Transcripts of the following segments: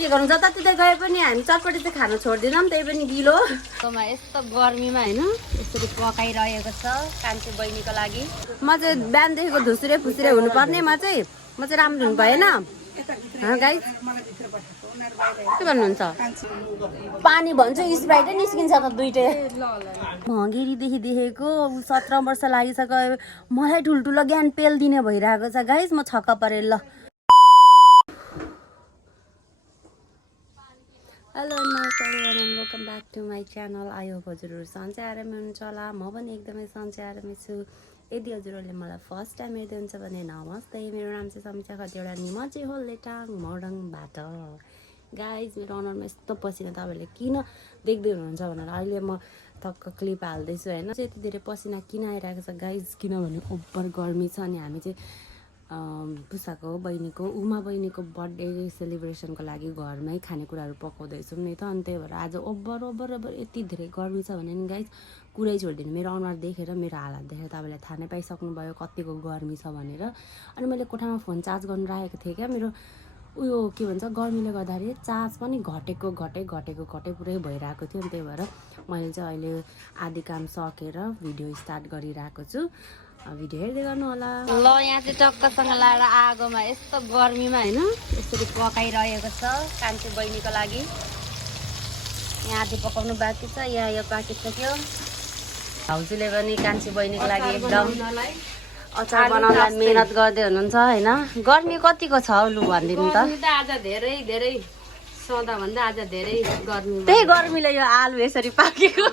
के गर्नु जताततै गए पनि हामी चटपटी चाहिँ खान छोड्दिनौँ त्यही पनि गिलो यस्तो गर्मीमा होइन यसरी पकाइरहेको छ कान्छी बहिनीको लागि म चाहिँ बिहानदेखिको धुसुरे फुसुरे हुनुपर्ने म चाहिँ राम्रो हुनु भएन गाइस के भन्नुहुन्छ पानी भन्छु स्प्राइटै निस्किन्छ त दुइटै भँगेरीदेखि देखेको 17 वर्ष लागिसक्यो मलाई ठुल्ठुलो ज्ञान पेल दिने भइरहेको छ गाइस म छक्क परेँ ल हेलो नमस्ते everyone welcome back to my channel I hope हजुरहरू सन्चै आरामै हुनुहुन्छ होला म पनि एकदमै सन्चै आरामै छु यदि हजुरहरूले मलाई फर्स्ट टाइम हेर्दै हुन्छ भने नमस्ते मेरो नाम चाहिँ समीक्षा खतिवडा नि म चाहिँ हो लेटाङ मडङबाट गाइज मेरो अनुहारमा यस्तो पसिना तपाईँहरूले किन देख्दै हुनुहुन्छ भनेर अहिले म टक्क क्लिप हाल्दैछु होइन यति धेरै पसिना किन आइरहेको छ गाइज किनभने ओभर गर्मी छ अनि हामी चाहिँ पुसाको बहिनीको उमा बहिनीको बर्थडे सेलिब्रेसनको लागि घरमै खानेकुराहरू पकाउँदैछौँ नि त अनि त्यही भएर आज ओभर यति धेरै गर्मी छ भने नि गाइज कुरै छोडिदिनु मेरो अनुहार देखेर मेरो हालत देखेर तपाईँले थाहा नै पाइसक्नुभयो कतिको गर्मी छ भनेर अनि मैले कोठामा फोन चार्ज गर्नु राखेको थिएँ क्या मेरो उयो के भन्छ गर्मीले गर्दाखेरि चार्ज पनि घटेको पुरै भइरहेको थियो अनि त्यही भएर मैले चाहिँ अहिले आधी काम सकेर भिडियो स्टार्ट गरिरहेको छु भिडियो हेर्दै गर्नु होला ल यहाँ चाहिँ टक्कसँग लाएर आगोमा यस्तो गर्मीमा होइन यसरी पकाइरहेको छ कान्छी बहिनीको लागि यहाँ आधी पकाउनु बाँकी छ यहाँ यो पाकिसक्यो भाउजूले पनि कान्छी बहिनीको लागि एकदम अचार बनाउँदा मेहनत गर्दै हुनुहुन्छ होइन गर्मी कतिको छ लु भनिदिनु त आज धेरै सधैँभन्दा आज धेरै गर्मी त्यही गर्मीले यो आलु यसरी पाकेको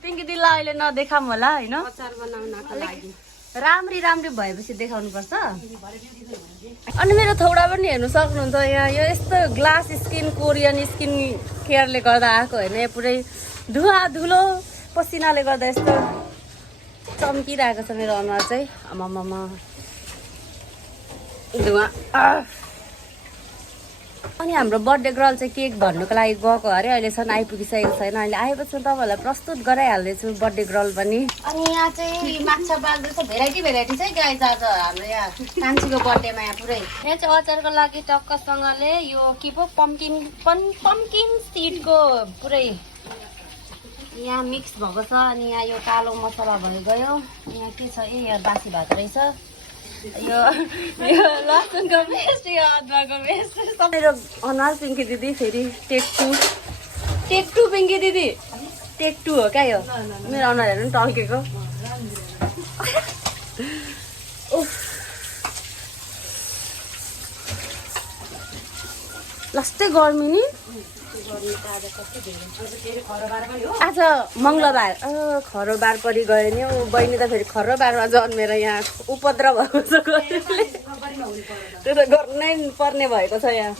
पिङ्की दिदीलाई अहिले नदेखाऊँ होला होइन अचार बनाउनको लागि राम्री भएपछि देखाउनु पर्छ अनि मेरो थौडा पनि हेर्नु सक्नुहुन्छ यहाँ यो यस्तो ग्लास स्किन कोरियन स्किन केयरले गर्दा आएको होइन यो पुरै धुलो पसिनाले गर्दा यस्तो चम्किरहेको छ मेरो अनुहार चाहिँ आमामा धुवा अनि हाम्रो बर्थडे गर्ल चाहिँ केक भन्नुको लागि गएको अरे अहिलेसम्म आइपुगिसकेको छैन अहिले आएपछि तपाईँहरूलाई प्रस्तुत गराइहाल्दैछु बर्थडे गर्ल पनि अनि यहाँ चाहिँ माछा बाल्दैछ भेराइटी छ गाइज आज हाम्रो यहाँ कान्छीको बर्थडेमा यहाँ पुरै यहाँ चाहिँ अचारको लागि टक्कसँगले यो के पो पम्किन सिडको पुरै यहाँ मिक्स भएको छ अनि यहाँ यो कालो मसला गयो यहाँ के छ यहाँ बासी भात रहेछ यो लसुनको पेस्ट यो अदुवाको पेस्ट मेरो अनुहार पिङ्की दिदी फेरि टेक टू पिङ्की दिदी टेक टू हो क्या यो मेरो अनुहारहरू पनि टल्केको लास्टै गर्मी नि आज मङ्गलबार खरो बार परि गयो नि बहिनी त फेरि खरो बारमा जन्मेर यहाँ उपद्रव भएको छ त्यो त गर्नै पर्ने भएको छ यहाँ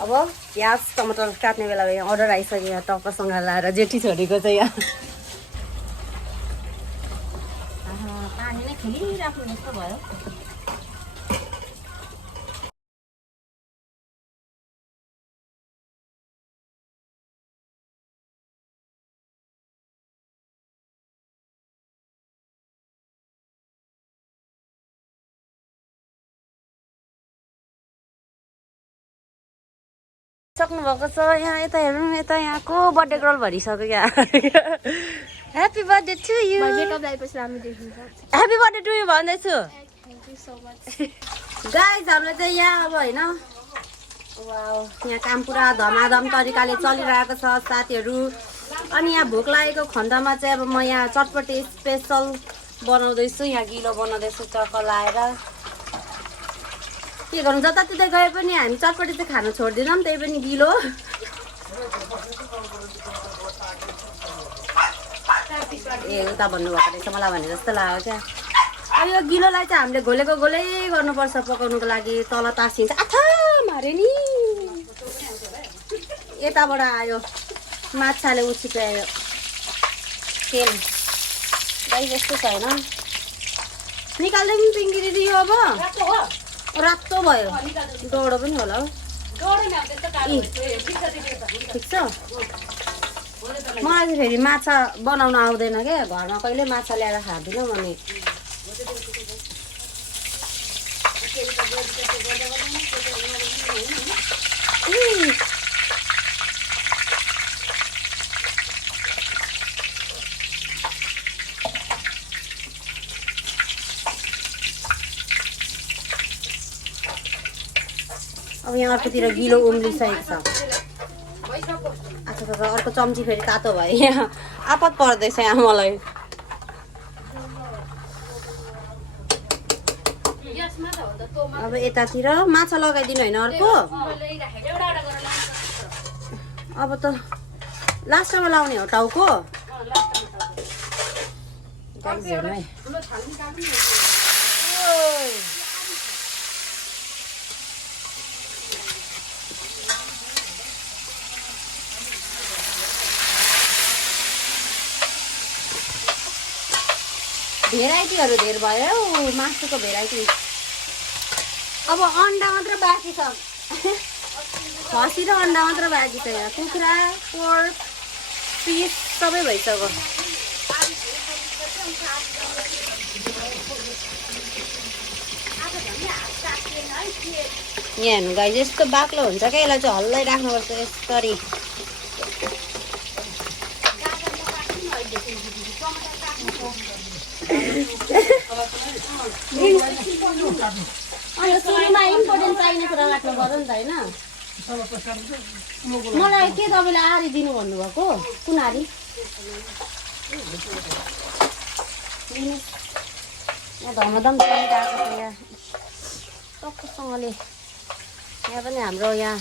अब प्याज टमाटर काट्ने बेला यहाँ अर्डर आइसक्यो यहाँ टक्कसँग लाएर जेठी छोरीको चाहिँ यहाँ पानी नै खेलिराख्नु जस्तो भयो सक्नुभएको छ यहाँ यता हेर्नु यता यहाँको बर्थडे गर्ल भरिसक्यो यहाँ happy birthday to you happy birthday to you भन्दैछु गाइज हामीलाई चाहिँ यहाँ अब होइन यहाँ काम पुरा धमाधम तरिकाले चलिरहेको छ साथीहरू अनि यहाँ भोक लागेको खण्डमा चाहिँ अब म यहाँ चटपटी स्पेसल बनाउँदैछु यहाँ गिलो बनाउँदैछु टक्क लाएर के गर्नु जताततै गए पनि हामी चटपटी चाहिँ खान छोड्दिनौँ त्यही पनि गिलो ए उता भन्नुभएको रहेछ मलाई भने जस्तो लाग्यो क्या अब यो गिलोलाई चाहिँ हामीले घोलेको गोलै गर्नुपर्छ पकाउनुको लागि तल तासिन्छ आथा मारे नि यताबाट आयो माछाले उछिट्यायो तेल गाई जस्तो छ होइन निकाल्दै पनि पिङ्की दिदी यो अब रातो भयो डोडो पनि होला हो ठिक छ मलाई चाहिँ फेरि माछा बनाउन आउँदैन क्या घरमा कहिले माछा ल्याएर खाँदिनँ म नि अब यहाँ अर्कोतिर गिलो उम्लिसकेको छ। अच्छा अर्को चम्ची फेरि तातो भयो यहाँ आपत पर्दैछ यहाँ मलाई। अब यतातिर माछा लगाइदिनु होइन अर्को। अब त लास्टमा लाउने हो टाउको। भेराइटीहरू धेर भयो मासुको भेराइटी। अब अन्डा मात्र बाँकी छ, खसी र अन्डा मात्र बाँकी छ। यहाँ कुखुरा पोर्क पिस सबै भइसक्यो। यहाँ हेर्नु गाई यस्तो बाक्लो हुन्छ क्या, यसलाई चाहिँ हल्लै राख्नुपर्छ यसरी। अनि सुरुमा इम्पोर्टेन्ट चाहिने कुरा राख्नु पर्यो नि त होइन। मलाई के तपाईँले आरी दिनु भन्नुभएको? कुन आरी? यहाँ धमधम चलिरहेको छ यहाँ टक्कसँगले। यहाँ पनि हाम्रो यहाँ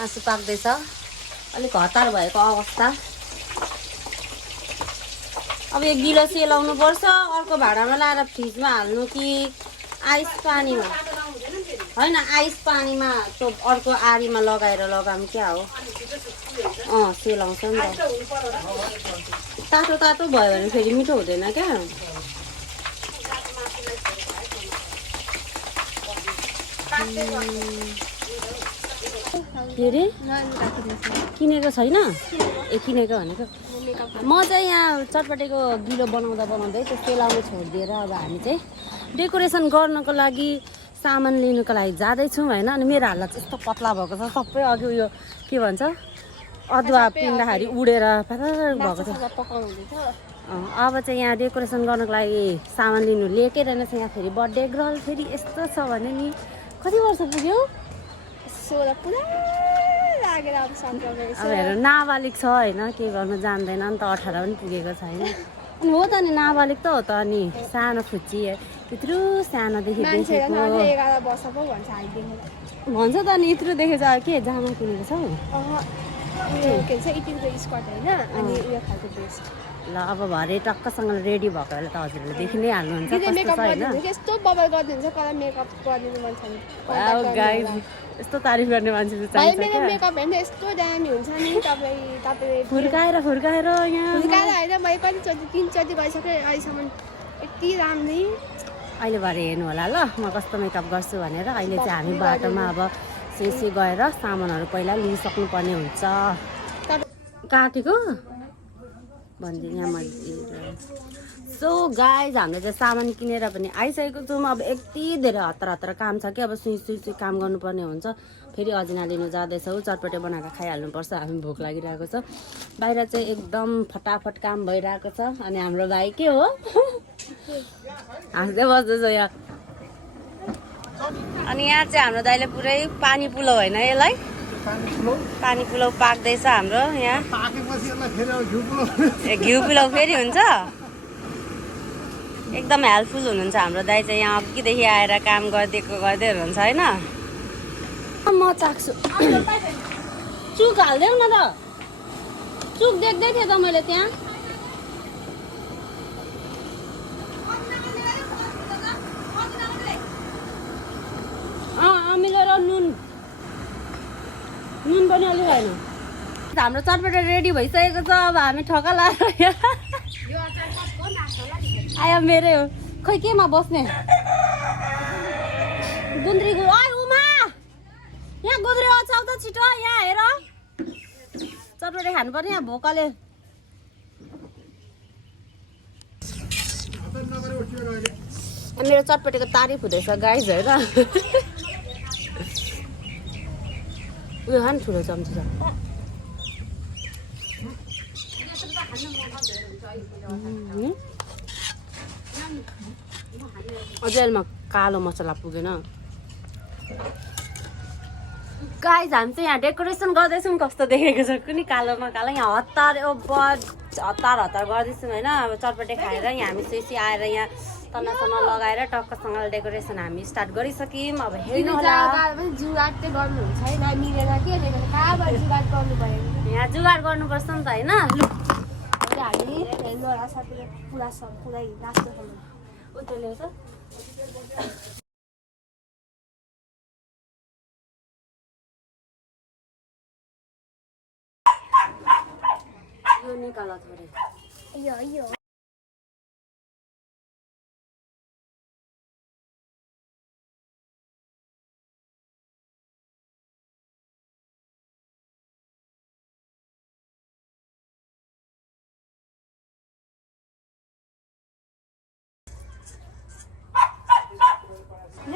आँसु पाक्दैछ, अलिक हतार भएको अवस्था। अब यो गिलो सेलाउनु पर्छ, अर्को भाँडामा लाएर फ्रिजमा हाल्नु कि आइस पानीमा? होइन आइस पानीमा त्यो अर्को आरीमा लगाएर लगाऊँ क्या हो? सेलाउँछ नि त। तातो तातो भयो भने फेरि मिठो हुँदैन क्या। के अरे किनेको छैन? ए किनेको भनेको म चाहिँ यहाँ चटपटेको गिलो बनाउँदा बनाउँदै त्यो सेलाउनु छोडिदिएर अब हामी चाहिँ डेकोरेसन गर्नको लागि सामान लिनुको लागि जाँदैछौँ होइन। अनि मेरो हालत यस्तो पतला भएको छ, सबै अघि उयो के भन्छ अदुवा पिन्दाखेरि उडेर पातर भएको छ। अब चाहिँ यहाँ डेकोरेसन गर्नको लागि सामान लिनु लिएकै रहेनछ। यहाँ फेरि बर्थडे गर्ल फेरि यस्तो छ भने नि कति वर्ष पुग्यो? 16 पुरा लागेर अब हेर नाबालिग छ होइन, के गर्नु जान्दैन नि त, 18 पनि पुगेको छैन। अनि हो त नि नाबालिग त हो त। अनि सानो खुच्ची यत्रो सानोदेखि देखेको भन्छ त नि, यत्रो देखेको छ। के जामा किनेको छौ? ल अब भरे टक्कसँग रेडी भएको बेला त हजुरहरूले देखि नै हाल्नुहुन्छ गाइस। यस्तो तारिफ गर्ने मान्छे चाहिँ चाहिन्छ। फुर्काएर फुर्काएर यहाँ अहिले भरे हेर्नु होला ल म कस्तो मेकअप गर्छु भनेर। अहिले चाहिँ हामी बाटोमा अब सेसी गएर सामानहरू पहिला लिइसक्नु पर्ने हुन्छ। काटेको भनिदिनु यहाँ मैले। सो गाइज हामीले चाहिँ सामान किनेर पनि आइसकेको छौँ। अब यति धेरै हतार हतार काम छ कि अब सुई काम गर्नुपर्ने हुन्छ। फेरि अजिना लिनु जाँदैछौँ, चटपटे बनाएर खाइहाल्नुपर्छ, हामी भोक लागिरहेको छ। बाहिर चाहिँ एकदम फटाफट काम भइरहेको छ। अनि हाम्रो भाइ के हो हाँस्दै बस्दैछ यहाँ। अनि यहाँ चाहिँ हाम्रो दाइले पुरै पानी पुलाउ होइन यसलाई पानी पुलाउ पाक्दैछ हाम्रो यहाँ। घिउ पुलाउ फेरि हुन्छ। एकदम हेल्पफुल हुनुहुन्छ हाम्रो दाइ चाहिँ। यहाँ अघिदेखि आएर काम गरिदिएको गर्दै हुनुहुन्छ होइन। म चाख्छु। चुक हालिदेऊ न त, चुक देख्दै थिएँ त मैले त्यहाँ। अमिलो र नुन पनि अलिक होइन। हाम्रो चटपटे रेडी भइसकेको छ। अब हामी ठक्का लाएर आयो मेरै हो। खै केमा बस्ने? गुन्द्री उमा यहाँ गुन्द्री अचाउ त छिटो यहाँ हेर। चटपटे खानुपर्ने यहाँ भोकले। मेरो चटपटेको तारिफ हुँदैछ गाइज होइन। उयो खानु ठुलो चम्ची छ। अझै यसमा कालो मसला पुगेन। गाइज हामी चाहिँ यहाँ डेकोरेसन गर्दैछौँ कस्तो देखेको छ कुनै कालोमा कालो यहाँ हतार हतार गर्दैछौँ होइन अब चटपटे खाएर यहाँ हामी सुसी आएर यहाँ तन्नासम्म लगाएर टक्कसँग डेकोरेसन हामी स्टार्ट गरिसक्यौँ अब हेर्नु होला यहाँ जुगाड गर्नुपर्छ नि त होइन उत्तर ल्याउँछ यो निकाल थोरै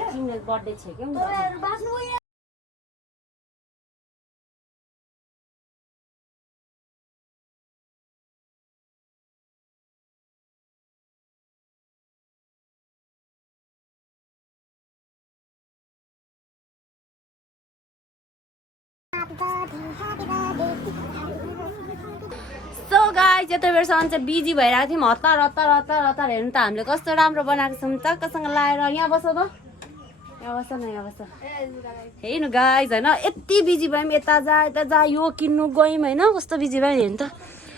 जिमेल बर्थडे छ क्या सो गाइस यति बेरसम्म चाहिँ बिजी भइरहेको थियौँ हतार हेर्नु त हामीले कस्तो राम्रो बनाएको छौँ टक्कसँग लाएर यहाँ बस त यहाँ बस न यहाँ बस हेर्नु गाइस होइन यति बिजी भयौँ यता जा यो किन्नु गयौँ होइन कस्तो बिजी भयो हेर्नु त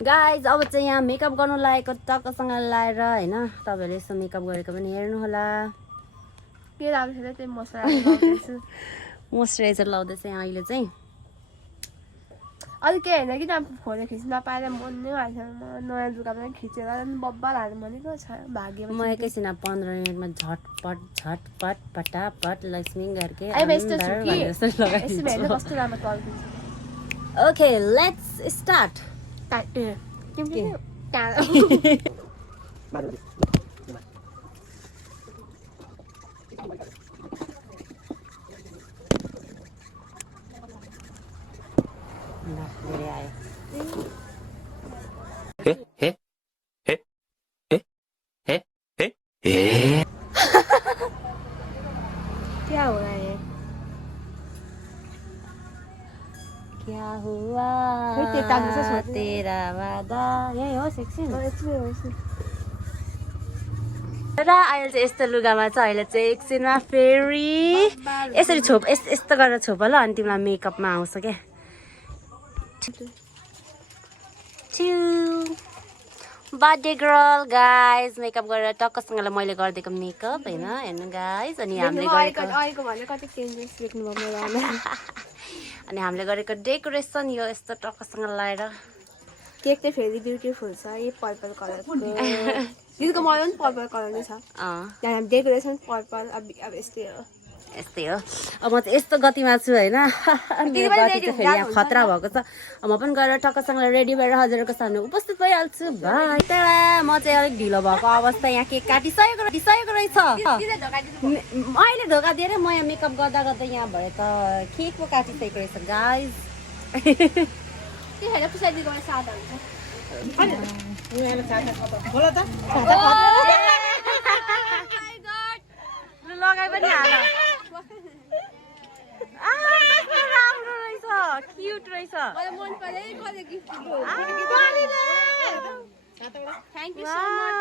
गाइस अब चाहिँ यहाँ मेकअप गर्नु लागेको टक्कसँग लाएर होइन तपाईँहरूले यसो मेकअप गरेको पनि हेर्नु होला मोइस्चराइजर लाउँदैछ यहाँ अहिले चाहिँ अरू केही होइन कि त फोटो खिच्न नपाएर मन नै भएको छैन नयाँ लुगा पनि खिचेर बब्बा हाल्नु भनेको छ भाग्य म एकैछिन 15 मिनटमा झटपट पटापट लक्ष्मी घरके कस्तो राम्रो तर्किन्छ ओके लेट्स स्टार्ट क्या हो रहा है क्या हुआ तेरा वादा यही हो सेक्सन र अहिले चाहिँ यस्तो लुगामा चाहिँ अहिले चाहिँ एकछिनमा फेरि यसरी यस्तो गरेर छोप ल अनि तिमीलाई मेकअपमा आउँछ क्या बर्थडे गर्ल गाइज मेकअप गरेर टक्कसँगलाई मैले गरिदिएको मेकअप होइन हेर्नु गाइज अनि हामीले गरेको डेकोरेसन यो यस्तो टक्कसँग लगाएर केक चाहिँ फेरि ब्युटिफुल छ यो पर्पल कलरको दिदीको मलाई पनि पर्पल कलर नै छ यहाँ डेकोरेसन पर्पल अब यस्तै हो अब म चाहिँ यस्तो गतिमा छु होइन मेरो गति चाहिँ फेरि यहाँ खतरा भएको छ म पनि गएर टक्कसँग रेडी भएर हजुरहरूको सामने उपस्थित भइहाल्छु भाइ तर म चाहिँ अलिक ढिलो भएको अवस्था यहाँ केक काटिसकेको रहेछ अहिले धोका दिएर म यहाँ मेकअप गर्दा यहाँ भए त केक पो काटिसकेको रहेछ गाइज लगाइ पनि हाल राम्रो रहेछ क्युट रहेछ थ्याङ्क यू सो मच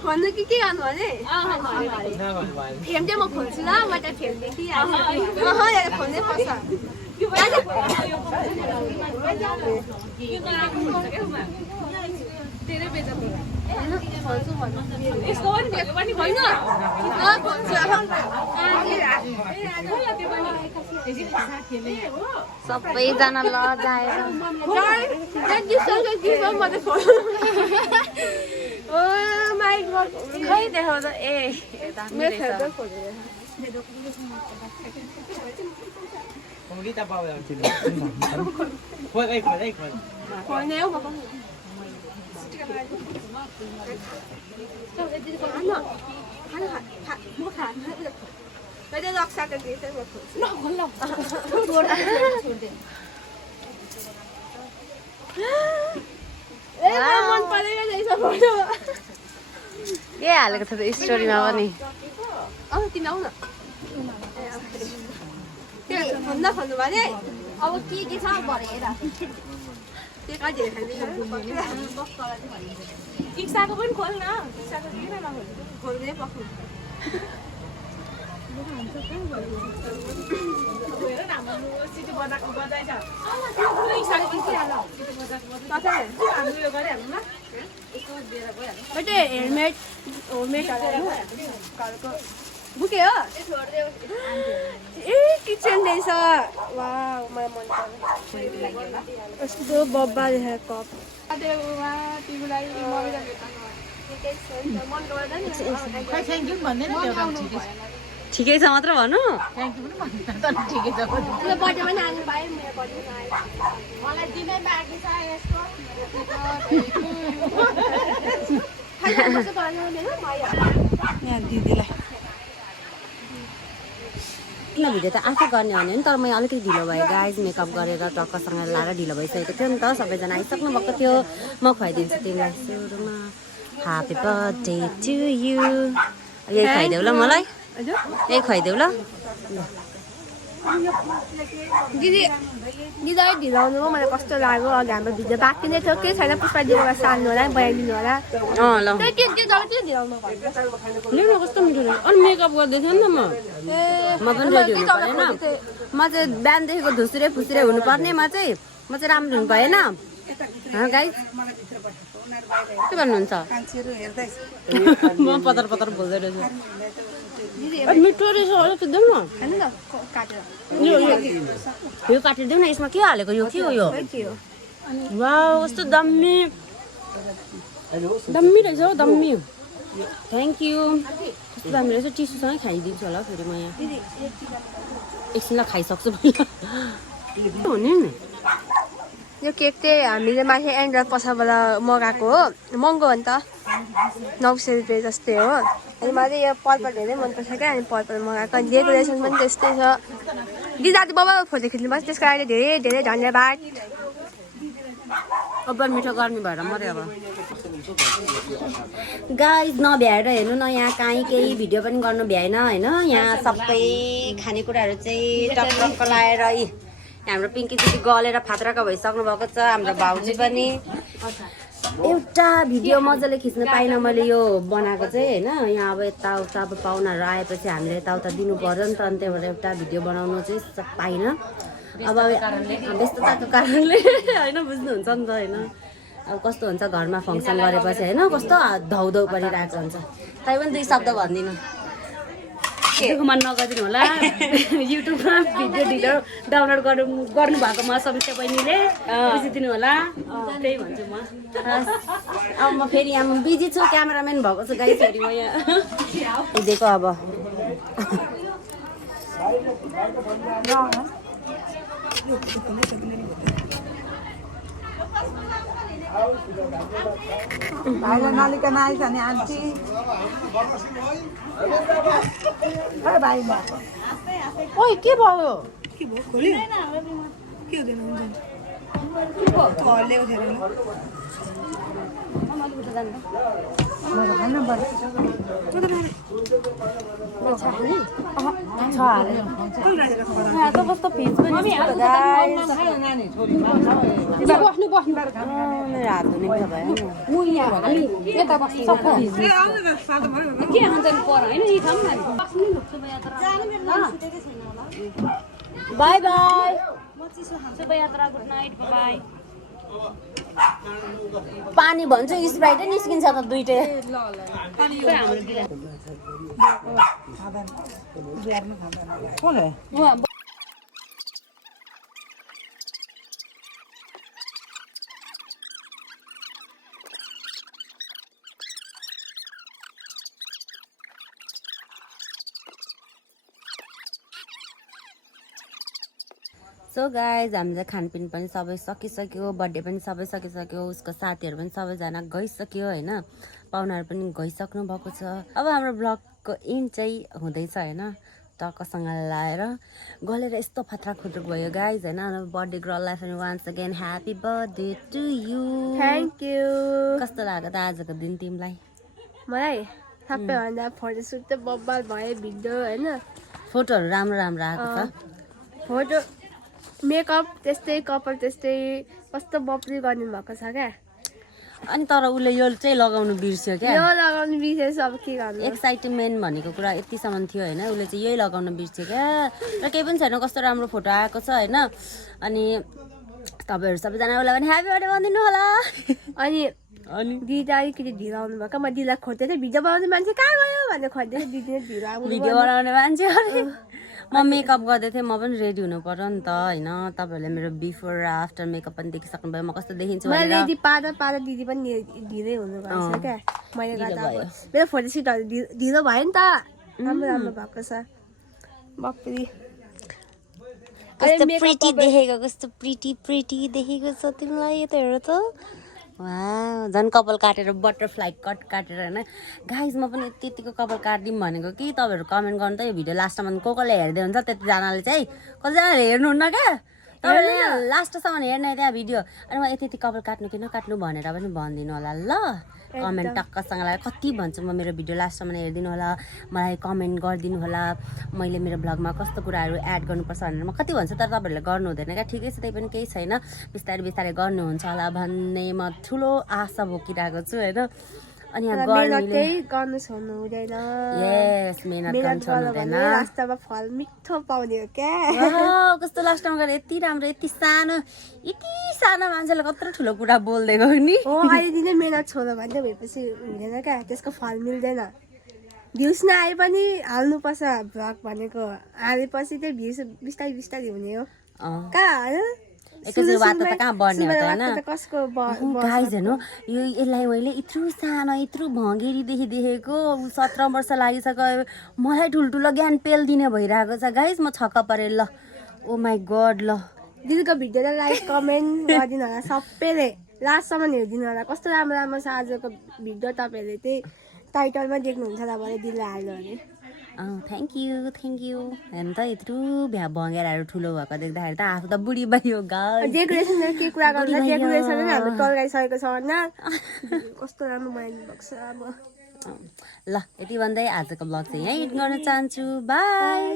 भन्नु के गर्नु भने फेम चाहिँ म खोल्छु ल म त फेम देखिहाल्छु खोल्नै पर्छ सबैजना लजाएर खै देखाउँछ ए मैले रक्साको दिएँ चाहिँ म मन परेको रहेछ फोटो के हालेको छ त स्टोरीमा पनि तिमी आऊ न भन्दा भन्नु भने अब के छ भनेर इक्साको पनि खोल न इक्साको किन नखोल्नु खोल्दै पक्नु हेलमेट बुके हो ए किचन रहेछ वाउ मलाई मन पर्यो यस्तो बब्बा देखेर कप ठिकै छ मात्र भन्नु दिदीलाई किन भिडियो त आफै गर्ने भने नि तर मैले अलिकति ढिलो भयो गाइज मेकअप गरेर टक्कसँग लाएर ढिलो भइसकेको थियो नि त सबैजना आइसक्नु भएको थियो म खुवाइदिन्छु तिमीलाई सुरुमा ह्यापी बर्थडे टु यु यही खुवाइदेऊ ल मलाई यही खुवाइदेऊ ल दिदी दिदी अलिक ढिलो आउनुभयो मलाई कस्तो लाग्यो अघि हाम्रो भिडियो बाँकी नै थियो केही छैन पुष्पा दिदीलाई सार्नु होला बनाइदिनु होला ल के ढिलो आउनु लिनु कस्तो मिठो रहेछ अनि मेकअप गर्दै थिएँ नि त म पनि रेडी हुनु परेन म चाहिँ बिहानदेखिको धुसुरे फुसुरे हुनुपर्नेमा चाहिँ म चाहिँ राम्रो हुनु भएन गाइस के भन्नुहुन्छ म पतर पतर बोल्दै रहेछु मिठो रहेछ अलिकति देऊ न यो काटिदिउँ न यसमा के हालेको यो के हो यो वाउ कस्तो दामी दामी रहेछ हौ दामी थ्याङ्क यू कस्तो दामी रहेछ टिसुसँगै खाइदिन्छु होला फेरि म यहाँ एकछिनलाई खाइसक्छु हुने नि यो केक चाहिँ हामीले माथि एन्ड्रोइड पछाबाट मगाएको हो महँगो हो नि त 900 रुपियाँ जस्तै हो अनि मलाई यो पर्पल धेरै मनपर्छ क्या अनि पर्पल मगाएको अनि डेकोरेसन पनि त्यस्तै छ दिदी आज बाबा फोटो खिच्नुभयो त्यसको लागि धेरै धेरै धन्यवाद अब मिठो गर्ने भएर मऱ्यो अब गाइस नभ्याएर हेर्नु न यहाँ काहीँ केही भिडियो पनि गर्नु भ्याएन होइन यहाँ सबै खानेकुराहरू चाहिँ टक्क लाएर हाम्रो पिङ्की दिदी गलेर फात्राका भइसक्नु भएको छ हाम्रो भाउजू पनि एउटा भिडियो मजाले खिच्न पाइनँ मैले यो बनाएको चाहिँ होइन यहाँ अब यताउता अब पाहुनाहरू आएपछि हामीले यताउता दिनु पर्यो नि त अनि त्यही भएर एउटा भिडियो बनाउनु चाहिँ पाइनँ अब व्यस्तताको कारणले होइन बुझ्नुहुन्छ नि त होइन अब कस्तो हुन्छ घरमा फङ्सन गरेपछि होइन कस्तो धौधौ परिरहेको हुन्छ तै पनि 2 शब्द भनिदिनु दुःखमा नगरिदिनु होला युट्युबमा भिडियो ढिलो डाउनलोड गर्नु भएकोमा समीक्षा बहिनीले बुझिदिनु होला त्यही भन्छु म अब म फेरि यहाँ बिजी छु क्यामेराम्यान भएको छु गाइस फेरि म यहाँ दिएको अब भाइलाई नलिकन आइछ नि आन्टी अरे भाइ ओइ के भयो खोल्यो के हुँदैन कस्तो फिज पनि हात धुने भयो बाई बाई शुभयात्रा गुड नाइट बाई पानी भन्छु स्प्राइटै निस्किन्छ त दुईटै सो गाइज हामीले खानपिन पनि सबै सकिसक्यो बर्थडे पनि सबै सकिसक्यो उसको साथीहरू पनि सबैजना गइसक्यो होइन पाहुनाहरू पनि गइसक्नु भएको छ अब हाम्रो ब्लगको एन्ड चाहिँ हुँदैछ होइन टक्कसँग लाएर गलेर यस्तो फात्रा खुट्रुक भयो गाइज होइन बर्थडे गर्ललाई पनि once again happy birthday to you thank you कस्तो लाग्यो त आजको दिन तिमीलाई मलाई सबैभन्दा फोटोसुट त बब्बाल भयो भिडियो होइन फोटोहरू राम्रो राम्रो आएको छ फोटो मेकअप त्यस्तै कपाल त्यस्तै कस्तो बब्ली गर्नु भएको छ क्या अनि तर उसले यो चाहिँ लगाउनु बिर्स्यो क्या यो लगाउनु बिर्सेछ अब के गर्नु एक्साइटमेन्ट भनेको कुरा यतिसम्म थियो होइन उसले चाहिँ यही लगाउन बिर्स्यो क्या र केही पनि छैन कस्तो राम्रो फोटो आएको छ होइन अनि तपाईँहरू सबैजना उसलाई पनि ह्याप्पी बर्थडे भनिदिनु होला अनि अनि दिदी अलिकति ढिलो आउनु भएको म दिदीलाई खोज्दै थिएँ भिडियो बनाउने मान्छे कहाँ गयो भनेर खोज्दै थिएँ दिदी नै ढिलो आउनु भिडियो बनाउने मान्छे अरे म मेकअप गर्दै थिएँ म पनि रेडी हुनु पर्यो नि त होइन तपाईँहरूले मेरो बिफोर र आफ्टर मेकअप पनि देखिसक्नु भयो म कस्तो देखिन्छु मैले भनेर रेडी पार्दा दिदी पनि ढिलै हुनु भएको छ क्या मैले गर्दा अब मेरो फोटोसुटहरू ढिलो भयो नि त राम्रो राम्रो भएको छ बप्पी कस्तो प्रिटी देखेको कस्तो प्रिटी देखेको छ तिमीलाई यो त हेर त वाह झन् कपाल काटेर बटरफ्लाई कट काटेर होइन गाइज म पनि यति यतिको कपाल काटिदिउँ भनेको कि तपाईँहरू कमेन्ट गर्नु त यो भिडियो लास्टसम्म को कसले हेर्दै हुन्छ त्यतिजनाले चाहिँ कतिजनाले हेर्नुहुन्न क्या तपाईँहरूले लास्टसम्म हेर्ने त्यहाँ भिडियो अनि म यति यति कपाल काट्नु कि नकाट्नु भनेर पनि भनिदिनु होला ल कमेन्ट टक्कसँग लगाएर कति भन्छु म मेरो भिडियो लास्टसम्म हेरिदिनु होला मलाई कमेन्ट गरिदिनु होला मैले मेरो भ्लगमा कस्तो कुराहरू एड गर्नुपर्छ भनेर म कति भन्छु तर तपाईँहरूले गर्नु हुँदैन क्या ठिकै छ त्यही पनि केही छैन बिस्तारै बिस्तारै गर्नुहुन्छ होला भन्ने म ठुलो आशा बोकिरहेको छु होइन अनि यहाँ गर्नु छोड्नु हुँदैन यस मेहनत गर्नु छोड्नु हुँदैन लास्टमा फल मिठो पाउने हो क्या कस्तो लास्टमा गएर यति राम्रो यति सानो मान्छेले कत्रो ठुलो कुरा बोलिदिएको नि हो अहिले दिनै मेहनत छोड्नु भन्छ भएपछि हुँदैन क्या त्यसको फल मिल्दैन भ्युज नआए पनि हाल्नुपर्छ भ्लग भनेको हालेपछि चाहिँ भ्युज बिस्तारै बिस्तारै हुने हो कहाँ होइन एकैचोटि त कहाँ बढ्ने हो त होइन कसको गाइज हेर्नु यो यसलाई मैले यत्रो सानो यत्रो भँगेरीदेखि देखेको 17 वर्ष लागिसक्यो मलाई ठुल्ठुलो ज्ञान पेल दिने भइरहेको छ गाइज म छक्क परेँ ल ओ माई गड ल दिदीको भिडियोलाई लाइक कमेन्ट गरिदिनु होला सबैले लास्टसम्म हेरिदिनु होला कस्तो राम्रो राम्रो छ आजको भिडियो तपाईँहरूले चाहिँ टाइटलमा देख्नुहुन्छ होला भने दिदीलाई हाल्नु अरे थ्याङ्क यू हेर्नु त यत्रो भँगेराहरू ठुलो भएको देख्दाखेरि त आफू त बुढी भयो गाइस डेकोरेसन के कुरा गर्छ डेकोरेसन पनि हाम्रो टल्काइसकेको छ होइन कस्तो राम्रो बनाइदिनु भएको छ अब ल यति भन्दै आजको ब्लग चाहिँ यहीँ एन्ड गर्न चाहन्छु बाई